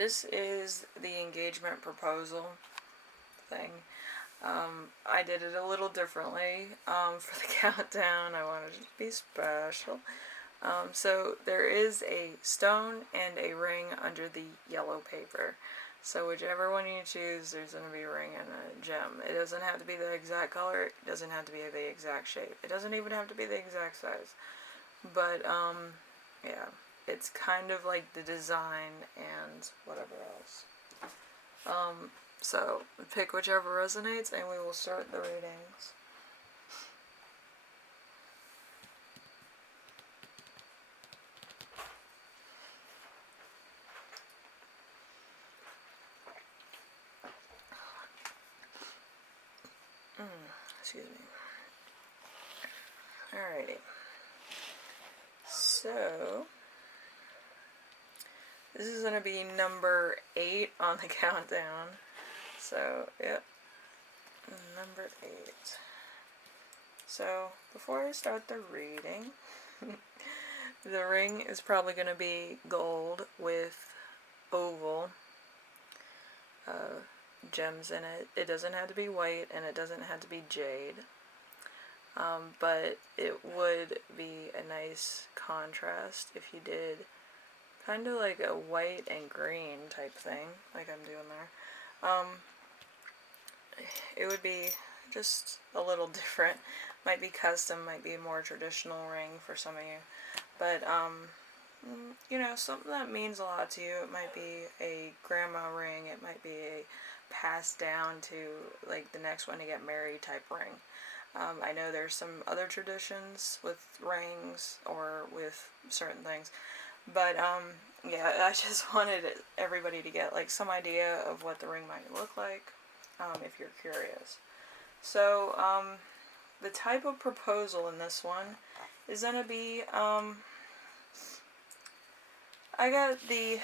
This is the engagement proposal thing. I did it a little differently for the countdown. I wanted it to be special. So there is a stone and a ring under the yellow paper. So whichever one you choose, there's going to be a ring and a gem. It doesn't have to be the exact color. It doesn't have to be the exact shape. It doesn't even have to be the exact size. But, yeah. It's kind of like the design and whatever else. So pick whichever resonates and we will start the readings. Excuse me. Alrighty. So, this is going to be number 8 on the countdown. So, yep. Number 8. So, before I start the reading, the ring is probably going to be gold with oval gems in it. It doesn't have to be white and it doesn't have to be jade. But it would be a nice contrast if you did kind of like a white and green type thing, like I'm doing there. It would be just a little different. Might be custom, might be a more traditional ring for some of you. But, you know, something that means a lot to you. It might be a grandma ring. It might be a passed down to, like, the next one to get married type ring. I know there's some other traditions with rings or with certain things. But, yeah, I just wanted everybody to get, like, some idea of what the ring might look like, if you're curious. So, the type of proposal in this one is going to be, I got the,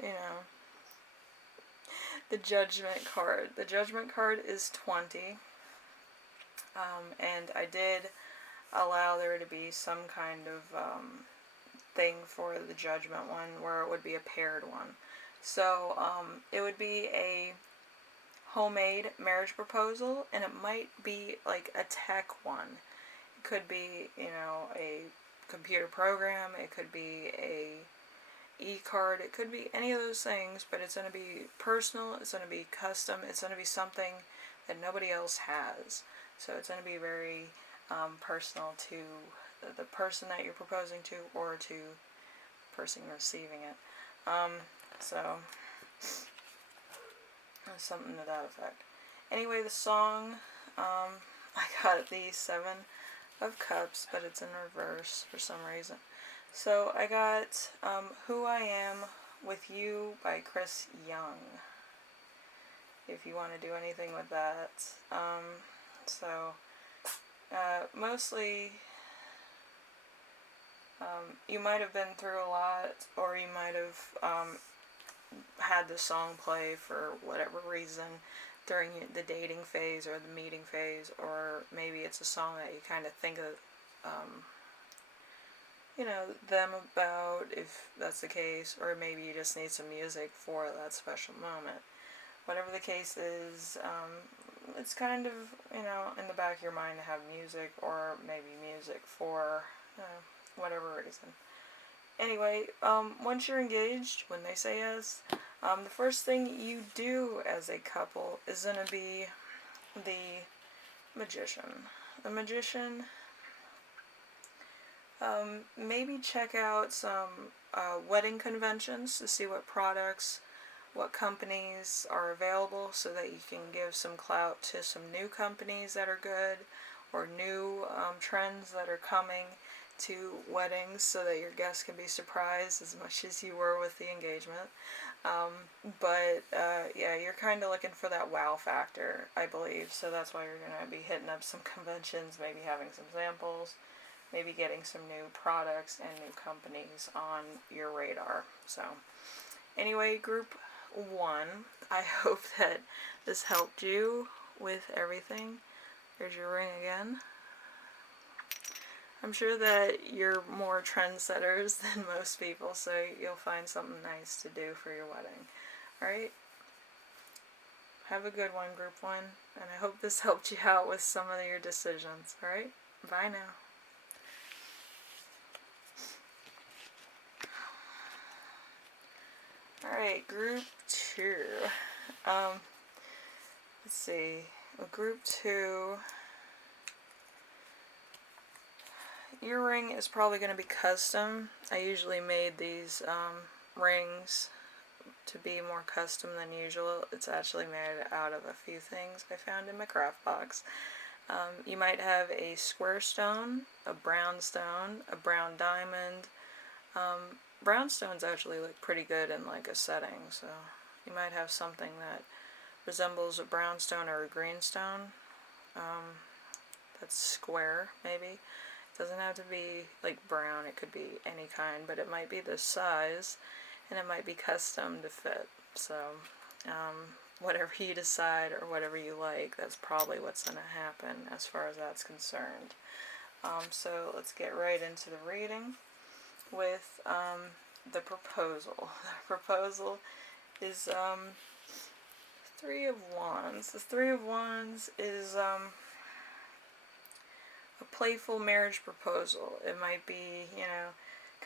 you know, the judgment card. The judgment card is 20. And I did allow there to be some kind of thing for the judgment one where it would be a paired one. So it would be a homemade marriage proposal, and it might be like a tech one. It could be, you know, a computer program. It could be a e-card. It could be any of those things, but it's going to be personal. It's going to be custom. It's going to be something that nobody else has. So it's going to be very personal to the person that you're proposing to or to the person receiving it. So, something to that effect. Anyway, the song, I got the 7 of Cups, but it's in reverse for some reason. So I got Who I Am With You by Chris Young, if you want to do anything with that. Mostly, you might have been through a lot, or you might have had the song play for whatever reason during the dating phase or the meeting phase, or maybe it's a song that you kind of think of, you know, them about, if that's the case, or maybe you just need some music for that special moment. Whatever the case is, it's kind of, you know, in the back of your mind to have music, or maybe music for whatever reason. Anyway, once you're engaged, when they say yes, the first thing you do as a couple is going to be the Magician. The Magician, maybe check out some wedding conventions to see what products, what companies are available, so that you can give some clout to some new companies that are good, or new trends that are coming to weddings, so that your guests can be surprised as much as you were with the engagement. Yeah, you're kind of looking for that wow factor, I believe, so that's why you're going to be hitting up some conventions, maybe having some samples, maybe getting some new products and new companies on your radar. So anyway, group 1, I hope that this helped you with everything. There's your ring again. I'm sure that you're more trendsetters than most people, so you'll find something nice to do for your wedding. Alright? Have a good one, Group 1, and I hope this helped you out with some of your decisions. Alright? Bye now. Alright, Group 2. Let's see. Well, Group 2... Your ring is probably going to be custom. I usually made these rings to be more custom than usual. It's actually made out of a few things I found in my craft box. You might have a square stone, a brown diamond. Brown stones actually look pretty good in like a setting, so you might have something that resembles a brown stone or a green stone. That's square, maybe. It doesn't have to be like brown, it could be any kind, but it might be this size, and it might be custom to fit. So, whatever you decide or whatever you like, that's probably what's going to happen as far as that's concerned. So let's get right into the reading with the proposal. The proposal is Three of Wands. The Three of Wands is a playful marriage proposal. It might be, you know,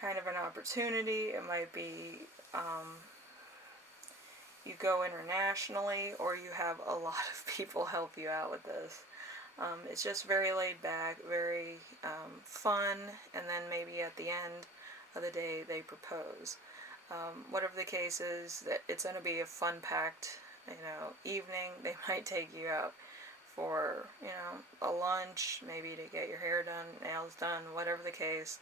kind of an opportunity. It might be you go internationally, or you have a lot of people help you out with this. It's just very laid back, very fun, and then maybe at the end of the day they propose. Whatever the case is, that it's going to be a fun-packed, you know, evening. They might take you out for, you know, a lunch, maybe to get your hair done, nails done, whatever the case.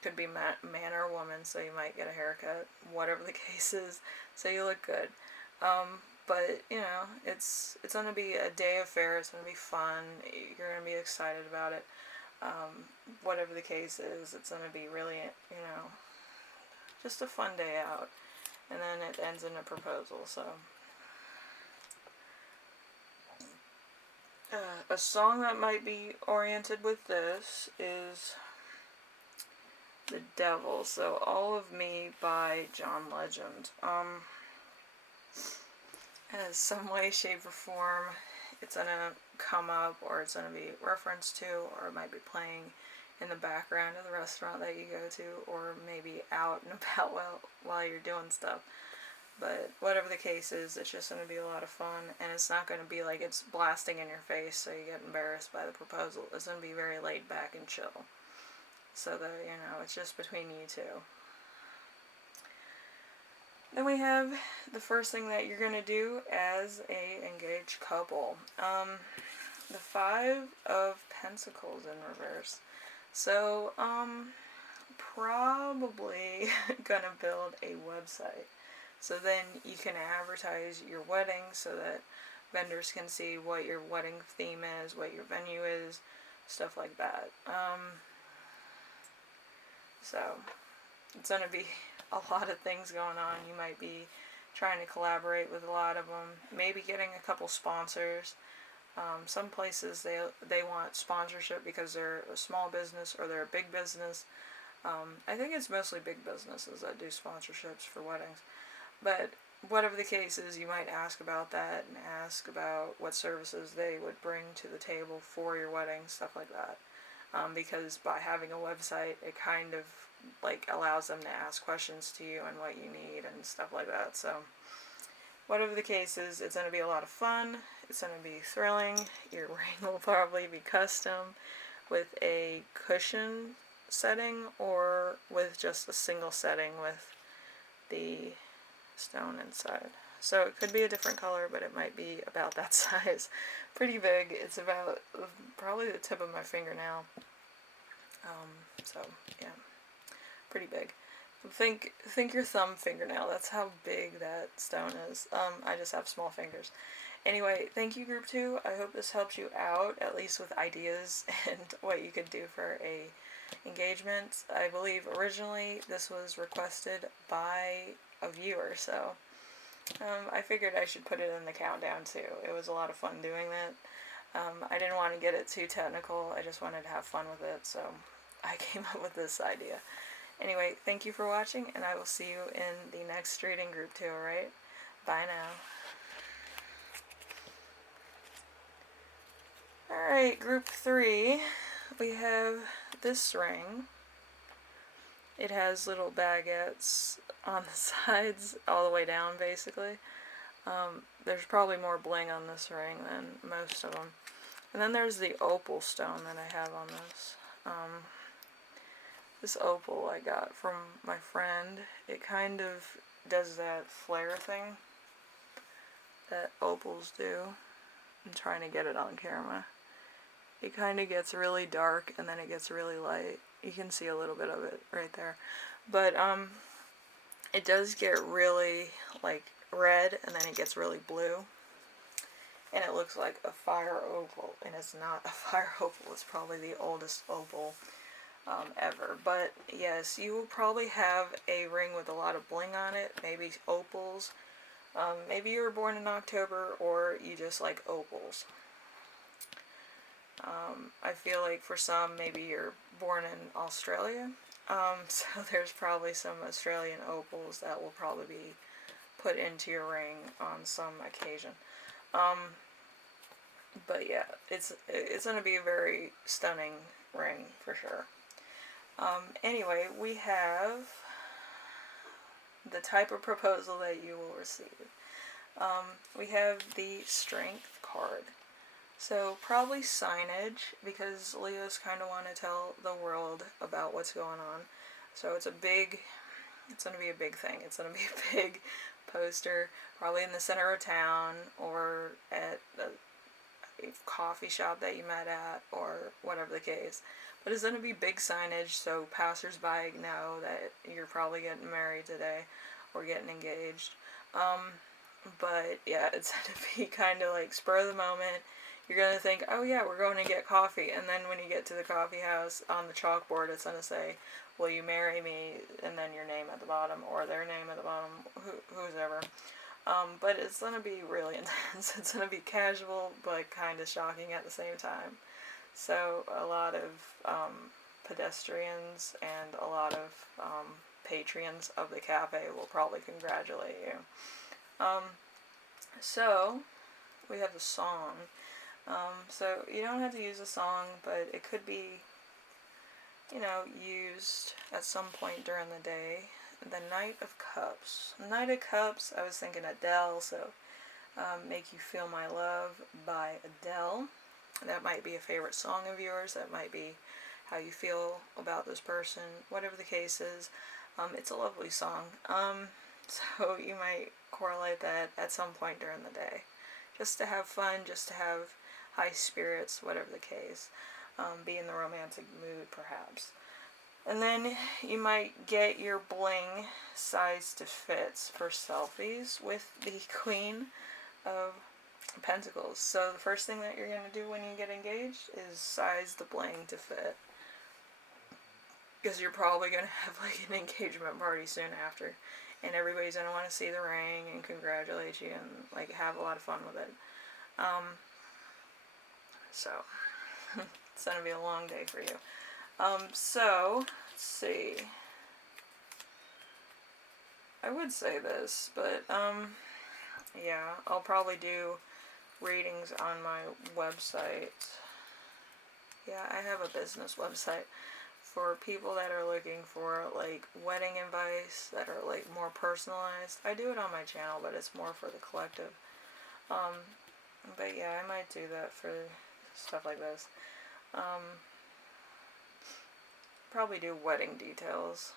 Could be man or woman, so you might get a haircut, whatever the case is, so you look good. But, you know, it's going to be a day affair, it's going to be fun, you're going to be excited about it. Whatever the case is, it's going to be really, you know, just a fun day out. And then it ends in a proposal, so. A song that might be oriented with this is The Devil, so All of Me by John Legend. In some way, shape, or form, it's going to come up, or it's going to be referenced to, or it might be playing in the background of the restaurant that you go to, or maybe out and about while you're doing stuff. But whatever the case is, it's just going to be a lot of fun, and it's not going to be like it's blasting in your face so you get embarrassed by the proposal. It's going to be very laid back and chill, so that, you know, it's just between you two. Then we have the first thing that you're going to do as a engaged couple. The Five of Pentacles in reverse. So, probably going to build a website. So then you can advertise your wedding so that vendors can see what your wedding theme is, what your venue is, stuff like that. So it's going to be a lot of things going on. You might be trying to collaborate with a lot of them, maybe getting a couple sponsors. Some places they want sponsorship because they're a small business or they're a big business. I think it's mostly big businesses that do sponsorships for weddings. But whatever the case is, you might ask about that and ask about what services they would bring to the table for your wedding, stuff like that. Because by having a website, it kind of like allows them to ask questions to you and what you need and stuff like that. So whatever the case is, it's going to be a lot of fun. It's going to be thrilling. Your ring will probably be custom with a cushion setting or with just a single setting with the stone inside. So it could be a different color, but it might be about that size. Pretty big. It's about probably the tip of my fingernail. So yeah, pretty big. Think your thumb fingernail. That's how big that stone is. I just have small fingers. Anyway, thank you, Group 2. I hope this helps you out, at least with ideas and what you could do for a engagement. I believe originally this was requested by a viewer, so I figured I should put it in the countdown too. It was a lot of fun doing that. I didn't want to get it too technical. I just wanted to have fun with it, so I came up with this idea. Anyway, thank you for watching, and I will see you in the next reading group 2, alright? Bye now. Alright, group 3, we have this ring. It has little baguettes on the sides, all the way down, basically. There's probably more bling on this ring than most of them. And then there's the opal stone that I have on this. This opal I got from my friend. It kind of does that flare thing that opals do. I'm trying to get it on camera. It kind of gets really dark and then it gets really light. You can see a little bit of it right there. But it does get really like red and then it gets really blue. And it looks like a fire opal, and it's not a fire opal. It's probably the oldest opal ever. But yes, you will probably have a ring with a lot of bling on it, maybe opals. Maybe you were born in October, or you just like opals. I feel like for some, maybe you're born in Australia. So there's probably some Australian opals that will probably be put into your ring on some occasion. But yeah, it's going to be a very stunning ring for sure. Anyway, we have the type of proposal that you will receive. We have the Strength card. So probably signage, because Leos kind of want to tell the world about what's going on. So it's going to be a big thing. It's going to be a big poster, probably in the center of town, or at the coffee shop that you met at, or whatever the case. But it's going to be big signage, so passersby know that you're probably getting married today, or getting engaged. But yeah, it's going to be kind of like spur of the moment. You're going to think, oh yeah, we're going to get coffee, and then when you get to the coffee house, on the chalkboard it's going to say, will you marry me, and then your name at the bottom, or their name at the bottom, who's ever. But it's going to be really intense. It's going to be casual, but kind of shocking at the same time. So a lot of pedestrians and a lot of patrons of the cafe will probably congratulate you. So we have a song. So you don't have to use a song, but it could be, used at some point during the day. The Knight of Cups. Knight of Cups, I was thinking Adele, so Make You Feel My Love by Adele. That might be a favorite song of yours. That might be how you feel about this person. Whatever the case is, it's a lovely song. So you might correlate that at some point during the day. Just to have fun, just to have high spirits, whatever the case. Be in the romantic mood, perhaps. And then you might get your bling sized to fits for selfies with the Queen of Pentacles. So the first thing that you're going to do when you get engaged is size the bling to fit. Because you're probably going to have like an engagement party soon after. And everybody's going to want to see the ring and congratulate you and like have a lot of fun with it. So it's going to be a long day for you. So, let's see. I would say this, but, yeah, I'll probably do readings on my website. Yeah, I have a business website for people that are looking for, like, wedding advice that are, like, more personalized. I do it on my channel, but it's more for the collective. But yeah, I might do that for stuff like this. Probably do wedding details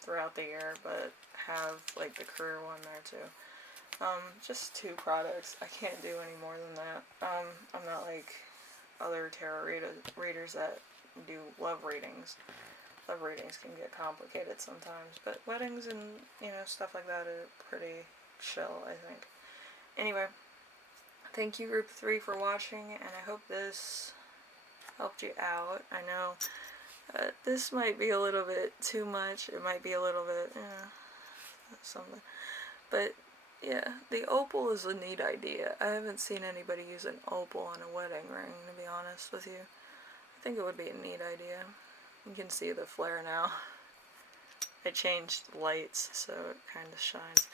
throughout the year, but have like the career one there too. Just 2 products. I can't do any more than that. I'm not like other tarot readers that do love readings. Love readings can get complicated sometimes, but weddings and stuff like that are pretty chill, I think. Anyway, thank you group 3 for watching, and I hope this helped you out. I know this might be a little bit too much. It might be a little bit, something. But Yeah, the opal is a neat idea. I haven't seen anybody use an opal on a wedding ring, to be honest with you. I think it would be a neat idea. You can see the flare now. I changed lights so it kind of shines.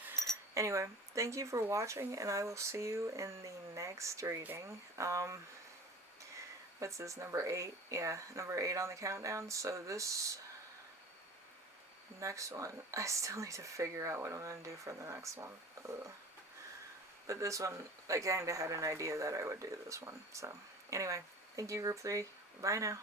Anyway, thank you for watching, and I will see you in the next reading. What's this, number 8? Yeah, number 8 on the countdown. So this next one, I still need to figure out what I'm going to do for the next one. Ugh. But this one, I kind of had an idea that I would do this one. So, anyway, thank you, group 3. Bye now.